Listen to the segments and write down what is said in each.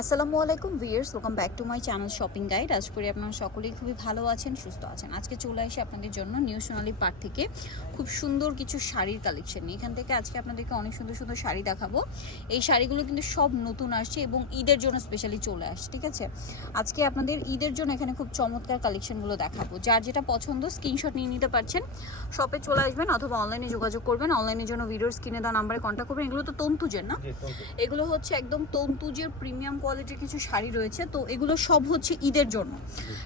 আসসালামু আলাইকুম viewers welcome back to my channel shopping guide আজ করি আপনারা সকলেই খুবই ভালো আছেন, সুস্থ আছেন। আজকে চলে আসি আপনাদের জন্য নিউ সোনালী পার্ট থেকে। খুব সুন্দর কিছু শাড়ির কালেকশন এখান থেকে আজকে আপনাদেরকে অনেক সুন্দর সুন্দর শাড়ি দেখাবো। এই শাড়িগুলো কিন্তু সব নতুন আসছে এবং ঈদের জন্য স্পেশালি চলে আসছে, ঠিক আছে? আজকে আপনাদের ঈদের জন্য এখানে খুব চমৎকার কালেকশনগুলো দেখাবো। যার যেটা পছন্দ স্ক্রিনশট নিয়ে নিতে পারছেন। শপে চলে আসবেন অথবা অনলাইনে যোগাযোগ করবেন। অনলাইনের জন্য ভিডিওর স্ক্রিনে দেওয়া নাম্বারে কন্ট্যাক্ট করবেন। এগুলো তো তন্তুজের না? এগুলো হচ্ছে একদম তন্তুজের প্রিমিয়াম কোয়ালিটির কিছু শাড়ি রয়েছে। তো এগুলো সব হচ্ছে ঈদের জন্য।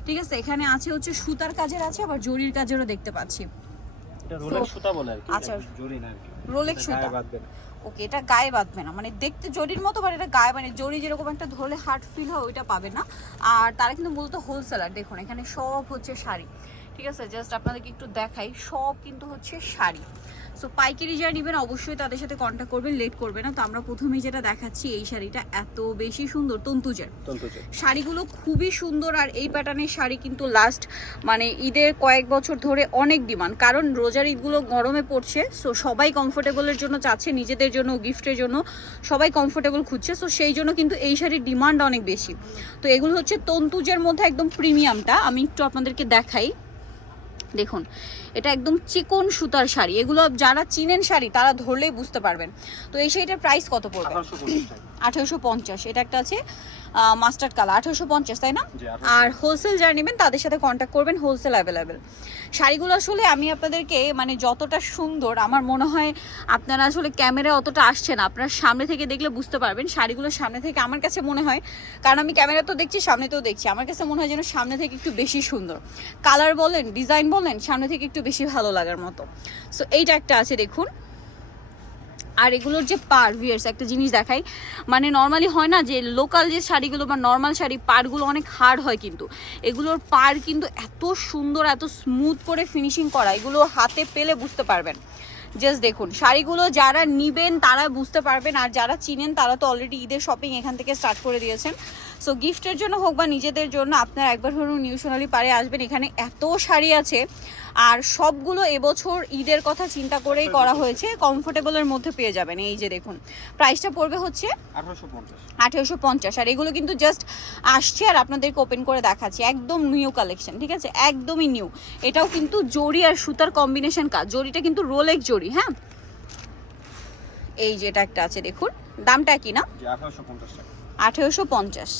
ঠিক আছে? এখানে আছে হচ্ছে সুতার কাজের আছে আবার জরির কাজেরও দেখতে পাচ্ছি। আচ্ছা। রোলেক সুতা। ওকে এটা গায়ে বাঁধবে না। মানে দেখতে জরির মতো বাট এটা গায়ে মানে জরি যেরকম একটা ধরলে হার্ট ফিল হয় ওইটা পাবে না। আর তারা কিন্তু মূলত হোলসেলার দেখুন এখানে সব হচ্ছে শাড়ি। ঠিক আছে? জাস্ট আপনাদেরকে একটু দেখাই। সব কিন্তু হচ্ছে শাড়ি। সো পাইকারি যারা নেবেন অবশ্যই তাদের সাথে কন্ট্যাক্ট করবেন লেট করবে না। তো আমরা প্রথমেই যেটা দেখাচ্ছি এই শাড়িটা এত বেশি সুন্দর তন্তুজের। তন্তুজে। শাড়িগুলো খুবই সুন্দর আর এই প্যাটার্নের শাড়ি কিন্তু লাস্ট মানে ঈদের কয়েক বছর ধরে অনেক ডিমান্ড কারণ রোজার ঈদগুলো গরমে পড়ছে সো সবাই কমফোর্টেবলের জন্য চাচ্ছে নিজেদের জন্য গিফটের জন্য। সবাই কমফোর্টেবল খুঁজছে সো সেই জন্য কিন্তু এই শাড়ির ডিমান্ড অনেক বেশি। তো এগুলো হচ্ছে তন্তুজের মধ্যে একদম প্রিমিয়ামটা আমি একটু আপনাদেরকে দেখাই। দেখুন, এটা একদম চিকন সুতার শাড়ি। এগুলো যারা চিনেন শাড়ি, তারা ধরলেই বুঝতে পারবেন। তো এই শাড়িটার প্রাইস কত পড়বে? 1850 টাকা। আঠেরোশো পঞ্চাশ এটা একটা আছে মাস্টার্ড কালার আঠেরোশো পঞ্চাশ তাই না? আর হোলসেল যারা নেবেন তাদের সাথে কন্ট্যাক্ট করবেন হোলসেল অ্যাভেলেবেল শাড়িগুলো আসলে আমি আপনাদেরকে মানে যতটা সুন্দর আমার মনে হয় আপনারা আসলে ক্যামেরায় অতটা আসছে না। আপনারা সামনে থেকে দেখলে বুঝতে পারবেন শাড়িগুলো সামনে থেকে আমার কাছে মনে হয় কারণ আমি ক্যামেরা তো দেখছি সামনে তো দেখছি আমার কাছে মনে হয় যেন সামনে থেকে একটু বেশি সুন্দর। কালার বলেন ডিজাইন বলেন সামনে থেকে একটু বেশি ভালো লাগার মতো। সো এইটা একটা আছে দেখুন। আর এগুলোর যে পার ভিয়ার্স একটা জিনিস দেখাই মানে নর্মালি হয় না যে লোকাল যে শাড়িগুলো বা নর্মাল শাড়ি পারগুলো অনেক হার্ড হয় কিন্তু। এগুলোর পার কিন্তু এত সুন্দর, এত স্মুথ করে ফিনিশিং করা, এগুলো হাতে পেলে বুঝতে পারবেন। জাস্ট দেখুন, শাড়িগুলো যারা নিবেন তারা বুঝতে পারবেন, আর যারা চিনেন তারা তো অলরেডি ঈদের শপিং এখান থেকে স্টার্ট করে দিয়েছেন। সো গিফটের জন্য হোক বা নিজেদের জন্য আপনারা একবার ধরুন নিউ সোনালি পারে আসবেন এখানে এত শাড়ি আছে। আর সবগুলো এবছর ঈদের কথা চিন্তা করেই করা হয়েছে কমফোর্টেবলের মধ্যে পেয়ে যাবেন। এই যে দেখুন প্রাইসটা পড়বে হচ্ছে 1850 আঠেরোশো পঞ্চাশ আর এগুলো কিন্তু জাস্ট আসছে আর আপনাদেরকে ওপেন করে দেখাচ্ছি। একদম নিউ কালেকশন ঠিক আছে? একদমই নিউ এটাও কিন্তু জরি আর সুতার কম্বিনেশন কাজ। জরিটা কিন্তু রোলেক জরি হ্যাঁ? এই যে এটা একটা আছে দেখুন। দামটা কি না? জি 1850 টাকা। আঠেরোশো পঞ্চাশ।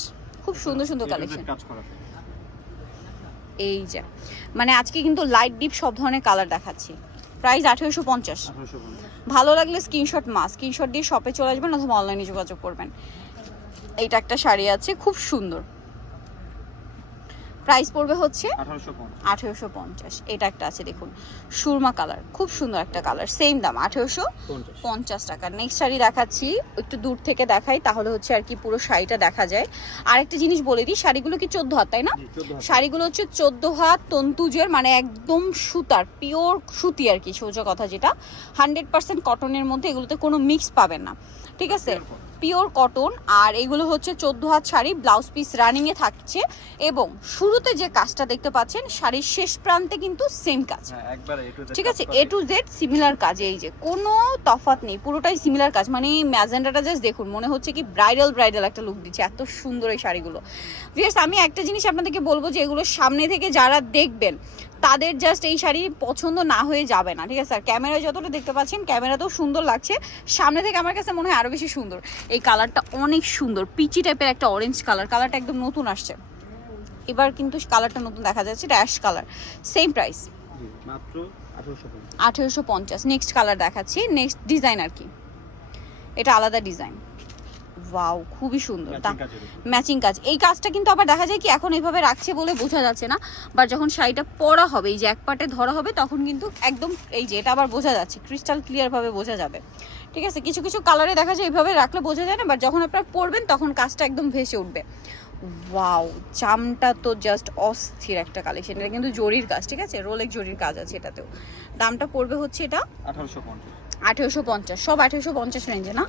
খুব সুন্দর সুন্দর কালেকশন এই যে। মানে আজকে কিন্তু লাইট ডিপ সব ধরনের কালার দেখাচ্ছি। প্রাইস আঠেরোশো পঞ্চাশ। ভালো লাগলে স্ক্রিনশট মাস স্ক্রিনশট দিয়ে শপে চলে আসবেন অথবা অনলাইনে যোগাযোগ করবেন। এইটা একটা শাড়ি আছে খুব সুন্দর। প্রাইস পড়বে হচ্ছে 1850 আঠেরোশো পঞ্চাশ। এটা একটা আছে দেখুন। সুরমা কালার খুব সুন্দর একটা কালার সেম দাম আঠেরোশো পঞ্চাশ। টাকা। নেক্সট শাড়ি দেখাচ্ছি একটু দূর থেকে দেখাই তাহলে হচ্ছে আর কি পুরো শাড়িটা দেখা যায়। আরেকটা জিনিস বলে দিই শাড়িগুলো কি চোদ্দ হাত তাই না? শাড়িগুলো হচ্ছে চোদ্দ হাত তন্তুজের মানে একদম সুতার পিওর সুতি আর কি সোজা কথা যেটা। হান্ড্রেড পার্সেন্ট কটনের মধ্যে এগুলোতে কোনো মিক্স পাবেন না। ঠিক আছে? পিওর কটন আর এগুলো হচ্ছে চোদ্দ হাত শাড়ি ব্লাউজ পিস রানিংয়ে থাকছে এবং শুরুতে যে কাজটা দেখতে পাচ্ছেন শাড়ির শেষ প্রান্তে কিন্তু সেম কাজ। হ্যাঁ ঠিক আছে? এ টু জেড সিমিলার কাজ এই যে। কোনো তফাৎ নেই পুরোটাই সিমিলার কাজ। মানে ম্যাজেন্ডাটা জাস্ট দেখুন মনে হচ্ছে কি ব্রাইডাল ব্রাইডাল একটা লুক দিচ্ছে এত সুন্দর এই শাড়িগুলো। ভিয়ার্স আমি একটা জিনিস আপনাদেরকে বলব যে এগুলো সামনে থেকে যারা দেখবেন তাদের জাস্ট এই শাড়ি পছন্দ না হয়ে যাবে না ঠিক আছে? আর ক্যামেরায় যতটা দেখতে পাচ্ছেন ক্যামেরাতেও সুন্দর লাগছে। সামনে থেকে আমার কাছে মনে হয় আরও বেশি সুন্দর। এই কালারটা অনেক সুন্দর পিচি টাইপের একটা অরেঞ্জ কালার কালারটা একদম নতুন আসছে। এবার কিন্তু কালারটা নতুন দেখা যাচ্ছে এটা অ্যাশ কালার সেম প্রাইস মাত্র আঠেরোশো পঞ্চাশ। নেক্সট কালার দেখাচ্ছি নেক্সট ডিজাইন আর কি। এটা আলাদা ডিজাইন ওয়াও খুবই সুন্দর। ম্যাচিং কাজ। এই কাজটা কিন্তু আবার দেখা যায় কি এখন এইভাবে রাখছে বলে বোঝা যাচ্ছে না বা যখন শাড়িটা পরা হবে এই যে এক পাটে ধরা হবে তখন কিন্তু একদম এই যে এটা আবার বোঝা যাচ্ছে ক্রিস্টাল ক্লিয়ার ভাবে বোঝা যাবে। ঠিক আছে? কিছু কিছু কালারে দেখা যায় এইভাবে রাখলে বোঝা যায় না বাট যখন আপনারা পরবেন তখন কাজটা একদম ভেসে উঠবে। ওয়াও চামটা তো জাস্ট অস্থির একটা কালেকশন এটা কিন্তু জরির কাজ ঠিক আছে? রোলেক জরির কাজ আছে এটাতেও। দামটা পড়বে হচ্ছে এটা? আঠারোশো আঠেরোশো পঞ্চাশ সব আঠেরোশো পঞ্চাশ রেঞ্জে না?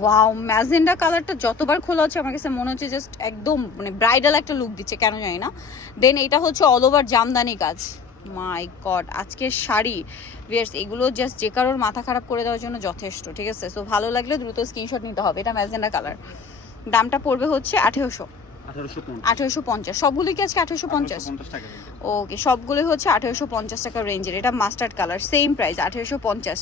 ওয়াও ম্যাজেন্ডা কালারটা যতবার খোলা হচ্ছে আমার কাছে মনে হচ্ছে জাস্ট একদম মানে ব্রাইডাল একটা লুক দিচ্ছে কেন জানি না? দেন এটা হচ্ছে অল ওভার জামদানি কাজ। মাই গড আজকের শাড়ি ভিয়ার্স এগুলো জাস্ট যে কারোর মাথা খারাপ করে দেওয়ার জন্য যথেষ্ট ঠিক আছে? সো ভালো লাগলে দ্রুত স্ক্রিনশট নিতে হবে এটা ম্যাজেন্ডা কালার দামটা পড়বে হচ্ছে আঠেরোশো। আঠারোশো পঞ্চাশ। সবগুলি কি আজকে আঠেরোশো পঞ্চাশ? ওকে সবগুলোই হচ্ছে আঠেরোশো পঞ্চাশ টাকা রেঞ্জের এটা মাস্টার্ড কালার সেম প্রাইস আঠেরোশো পঞ্চাশ।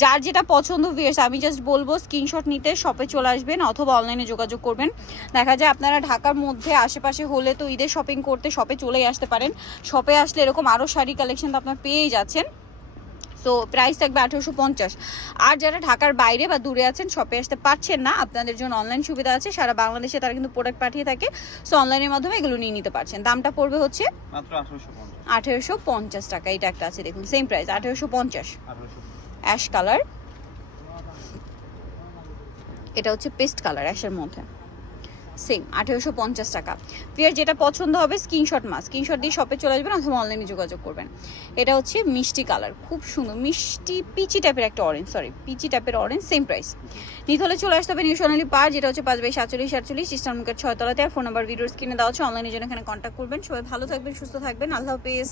যার যেটা পছন্দ ভিয়ার্স আমি জাস্ট বলব স্ক্রিনশট নিতে শপে চলে আসবেন অথবা অনলাইনে যোগাযোগ করবেন। দেখা যায় আপনারা ঢাকার মধ্যে আশেপাশে হলে তো ঈদের শপিং করতে শপে চলেই আসতে পারেন। শপে আসলে এরকম আরও শাড়ি কালেকশন তো আপনার পেয়েই যাচ্ছেন। সো প্রাইস থাকবে আঠেরোশো পঞ্চাশ। আর যারা ঢাকার বাইরে বা দূরে আছেন শপে আসতে পারছেন না আপনাদের জন্য অনলাইন সুবিধা আছে। সারা বাংলাদেশে তারা কিন্তু প্রোডাক্ট পাঠিয়ে থাকে। সো অনলাইনের মাধ্যমে এগুলো নিয়ে নিতে পারছেন। দামটা পড়বে হচ্ছে আঠেরোশো পঞ্চাশ। টাকা। এটা একটা আছে দেখুন সেম প্রাইস আঠেরোশো পঞ্চাশ। অ্যাশ কালার এটা হচ্ছে পেস্ট কালার অ্যাশের মধ্যে। সেম আঠেরোশো পঞ্চাশ টাকা। প্রিয়ার যেটা পছন্দ হবে স্ক্রিনশট মাস স্ক্রিনশট দিয়ে শপে চলে আসবেন অথবা অনলাইনে যোগাযোগ করবেন। এটা হচ্ছে মিষ্টি কালার খুব সুন্দর। মিষ্টি পিচি টাইপের একটা অরেঞ্জ সরি পিচি টাইপের অরেঞ্জ সেম প্রাইস নিতে হলে চলে আসতে হবে নিউ সোনালি পার যেটা হচ্ছে পাঁচ বাই সাতচল্লিশ সাতচল্লিশ ইস্টার মুখের ছয়তলাতে আর ফোন নাম্বার ভিডিওর স্ক্রিনে দেওয়া হচ্ছে অনলাইনের জন্য এখানে কন্ট্যাক্ট করবেন। সবাই ভালো থাকবেন, সুস্থ থাকবেন। আল্লাহ হাফিজ।